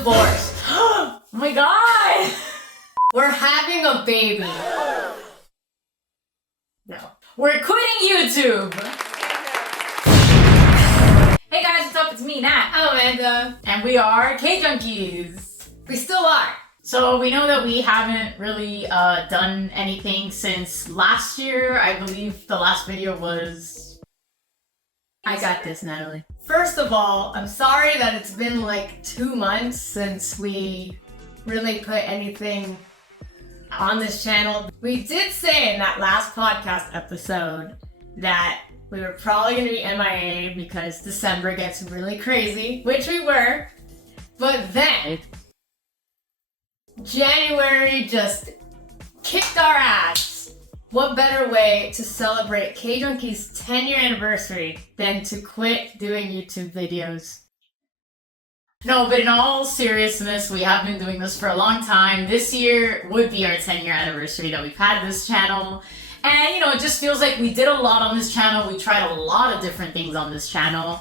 divorced. Oh my god! We're having a baby. No. We're quitting YouTube! Hey guys, what's up? It's me, Nat. I'm Amanda. And we are K-Junkies. We still are. So we know that we haven't really done anything since last year. I believe the last video was... I got this, Natalie. First of all, I'm sorry that it's been like 2 months since we really put anything on this channel. We did say in that last podcast episode that we were probably going to be MIA because December gets really crazy, which we were. But then January just kicked our ass. What better way to celebrate K-Junkies' 10-year anniversary than to quit doing YouTube videos? No, but in all seriousness, we have been doing this for a long time. This year would be our 10-year anniversary that we've had this channel. And, you know, it just feels like we did a lot on this channel. We tried a lot of different things on this channel.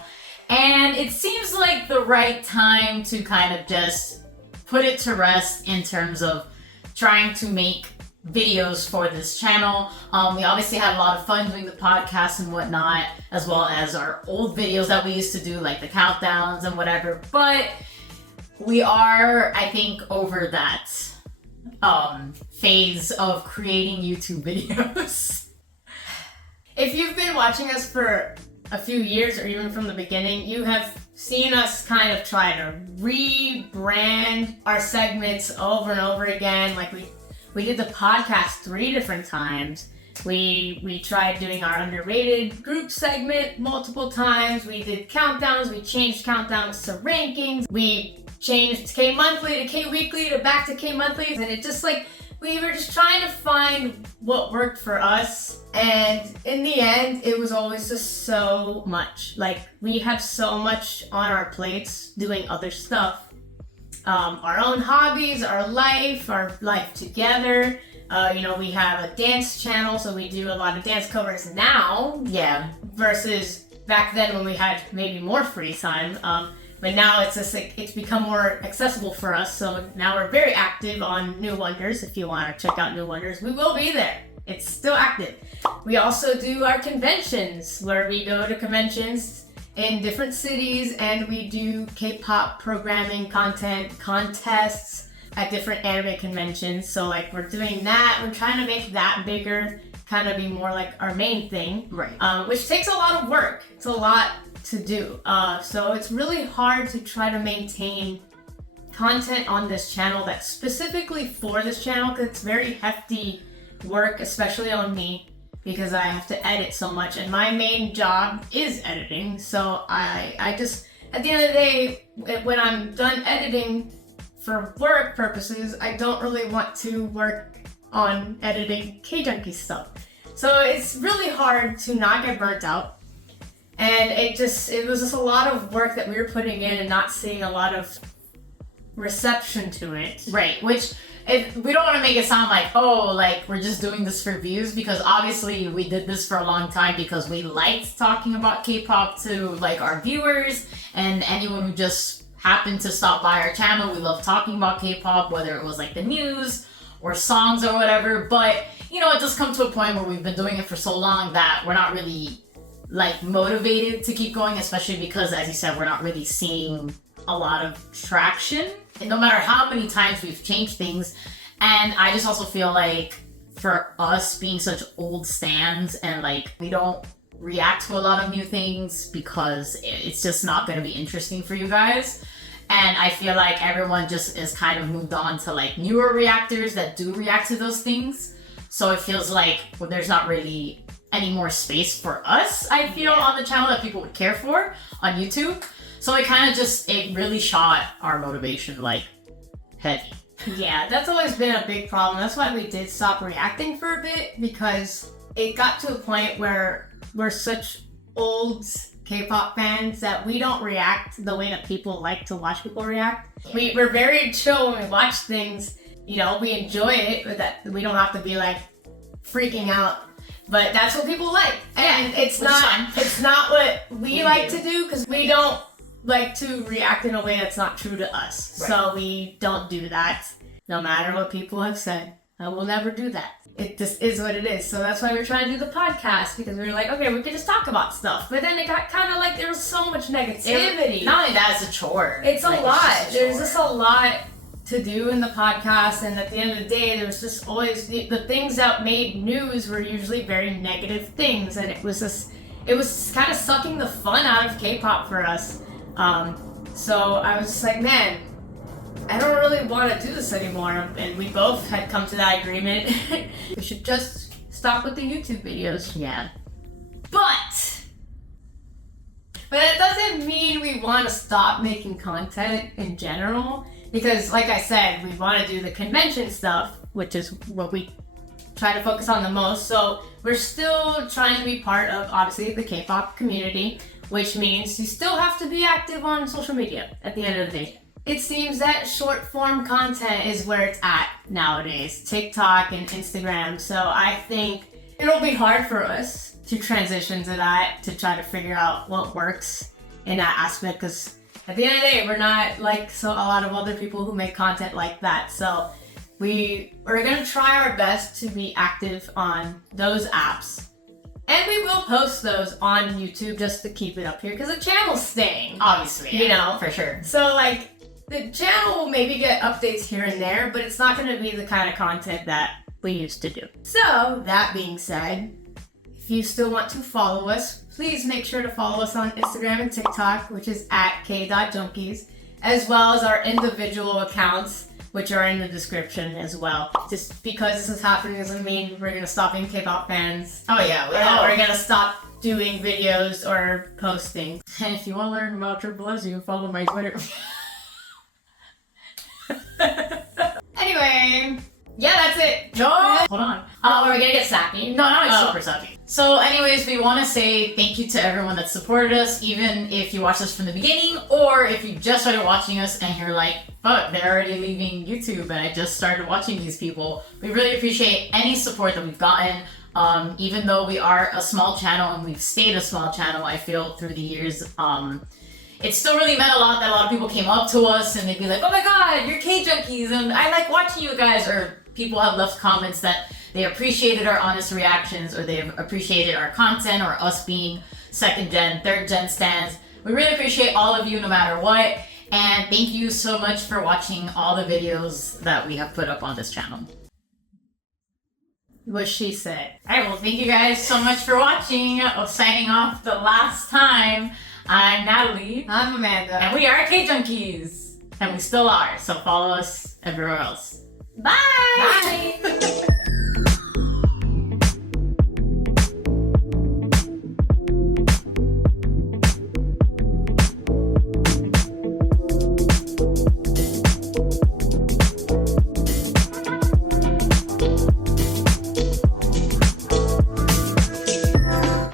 And it seems like the right time to kind of just put it to rest in terms of trying to make videos for this channel. We obviously had a lot of fun doing the podcast and whatnot, as well as our old videos that we used to do, like the countdowns and whatever, but we are, I think, over that phase of creating YouTube videos. If you've been watching us for a few years or even from the beginning, you have seen us kind of try to rebrand our segments over and over again. Like we did the podcast 3 different times. We tried doing our underrated group segment multiple times. We did countdowns. We changed countdowns to rankings. We changed K-monthly to K-weekly to back to K-monthly. And it just like, we were just trying to find what worked for us. And in the end, it was always just so much. Like, we have so much on our plates doing other stuff. Our own hobbies, our life together. You know, we have a dance channel, so we do a lot of dance covers now. Yeah. Versus back then when we had maybe more free time. But now it's just like, it's become more accessible for us. So now we're very active on New Wonders. If you want to check out New Wonders, we will be there. It's still active. We also do our conventions, where we go to conventions in different cities and we do K-pop programming content contests at different anime conventions. So like, we're doing that. We're trying to make that bigger, kind of be more like our main thing. Right. Which takes a lot of work. It's a lot to do. So it's really hard to try to maintain content on this channel that's specifically for this channel, because it's very hefty work, especially on me, because I have to edit so much, and my main job is editing. So I just, at the end of the day, when I'm done editing for work purposes, I don't really want to work on editing K-Junkie stuff. So it's really hard to not get burnt out. And it was just a lot of work that we were putting in and not seeing a lot of reception to it. Right, which we don't want to make it sound like, oh, like we're just doing this for views, because obviously we did this for a long time because we liked talking about K-pop to like our viewers and anyone who just happened to stop by our channel. We love talking about K-pop, whether it was like the news or songs or whatever. But you know, it just come to a point where we've been doing it for so long that we're not really like motivated to keep going, especially because, as you said, we're not really seeing a lot of traction, and no matter how many times we've changed things. And I just also feel like for us being such old stands, and like we don't react to a lot of new things because it's just not going to be interesting for you guys. And I feel like everyone just is kind of moved on to like newer reactors that do react to those things. So it feels like, well, there's not really any more space for us, I feel, on the channel that people would care for on YouTube. So it really shot our motivation like heavy. Yeah, that's always been a big problem. That's why we did stop reacting for a bit, because it got to a point where we're such old K-pop fans that we don't react the way that people like to watch people react. We're very chill when we watch things. You know, we enjoy it, but that we don't have to be like freaking out. But that's what people like, and it's not what we like to do, because we don't like to react in a way that's not true to us. Right. So we don't do that. No matter what people have said, I will never do that. It just is what it is. So that's why we're trying to do the podcast, because we were like, okay, we can just talk about stuff. But then it got kind of like there was so much negativity. Not only that, it's a chore. It's like, a lot. There's just a lot to do in the podcast, and at the end of the day, there was just always the things that made news were usually very negative things, and it was kind of sucking the fun out of K-pop for us. So I was just like, man, I don't really want to do this anymore, and we both had come to that agreement. We should just stop with the YouTube videos. Yeah. But it doesn't mean we want to stop making content in general, because like I said, we want to do the convention stuff, which is what we try to focus on the most. So we're still trying to be part of, obviously, the K-pop community, which means you still have to be active on social media at the end of the day. It seems that short form content is where it's at nowadays, TikTok and Instagram. So I think it'll be hard for us to transition to that, to try to figure out what works in that aspect, because at the end of the day, we're not like a lot of other people who make content like that. So we're gonna try our best to be active on those apps. And we will post those on YouTube just to keep it up here, because the channel's staying. Obviously, you know, for sure. So like, the channel will maybe get updates here and there, but it's not going to be the kind of content that we used to do. So, that being said, if you still want to follow us, please make sure to follow us on Instagram and TikTok, which is at @k.junkies, as well as our individual accounts, which are in the description as well. Just because this is happening doesn't mean we're going to stop being K-pop fans. Oh yeah, we're going to stop doing videos or posting. And if you want to learn about 𝗔𝗡𝗧𝗢𝗞, follow my Twitter. Anyway, yeah, that's it. No, hold on. We're gonna get sappy. No, it's super sappy. So anyways, we want to say thank you to everyone that supported us, even if you watched us from the beginning, or if you just started watching us and you're like, fuck, they're already leaving YouTube and I just started watching these people. We really appreciate any support that we've gotten. Even though we are a small channel and we've stayed a small channel, I feel through the years, it still really meant a lot that a lot of people came up to us and they'd be like, oh my god, you're K-junkies and I like watching you guys. Or people have left comments that they appreciated our honest reactions, or they appreciated our content, or us being second gen, third gen stans. We really appreciate all of you no matter what. And thank you so much for watching all the videos that we have put up on this channel. What she said. Alright, well thank you guys so much for watching. Signing off the last time. I'm Natalie. I'm Amanda. And we are K-junkies. And we still are. So follow us everywhere else. Bye! Bye!